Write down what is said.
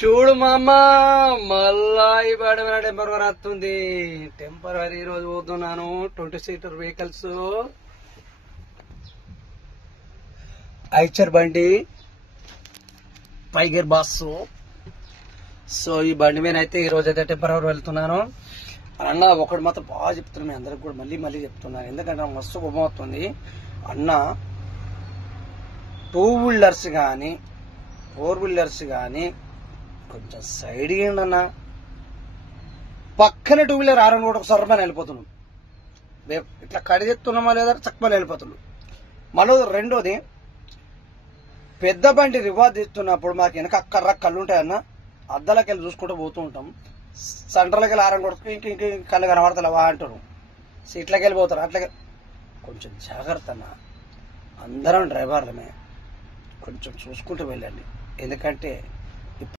చూడు మామ, మళ్ళా ఈ బాడీ మీద టెంపరవరీ వస్తుంది. టెంపరవరీ ఈ రోజు పోతున్నాను. 20 సీటర్ వెహికల్స్, ఐచర్ బండి, టైగర్ బాస్. సో ఈ బండి మీద అయితే ఈ రోజు అయితే టెంపరవరీ వెళ్తున్నాను. అన్న ఒకటి మాత్రం బాగా చెప్తున్నాను, మీ అందరికి కూడా మళ్ళీ మళ్ళీ చెప్తున్నాను, ఎందుకంటే నాకు మస్తు కోపం అవుతుంది. అన్న 2 వీలర్స్ కానీ 4 వీలర్స్ కానీ కొంచెం సైడ్ ఇవ్వండి అన్న. పక్కనే 2 వీలర్ ఆరం కూడా ఒకసారి మనం వెళ్ళిపోతున్నాం. ఇట్లా కడిగెత్తున్నామా లేదా చక్కమని వెళ్ళిపోతున్నాం. మళ్ళీ రెండోది, పెద్ద బండి రివాజ్ తీస్తున్నప్పుడు మాకు వెనక అక్కర్ర కళ్ళు ఉంటాయన్న, అద్దాలకి వెళ్ళి చూసుకుంటూ పోతూ ఉంటాం. సెంటర్లకి వెళ్ళి ఆరం కొడుకు ఇంక కళ్ళు కనబడతలేవా అంటారు. సీట్లకి వెళ్ళిపోతారు. అట్లాగే కొంచెం జాగ్రత్త అన్న, అందరం డ్రైవర్లమే, కొంచెం చూసుకుంటూ వెళ్ళండి. ఎందుకంటే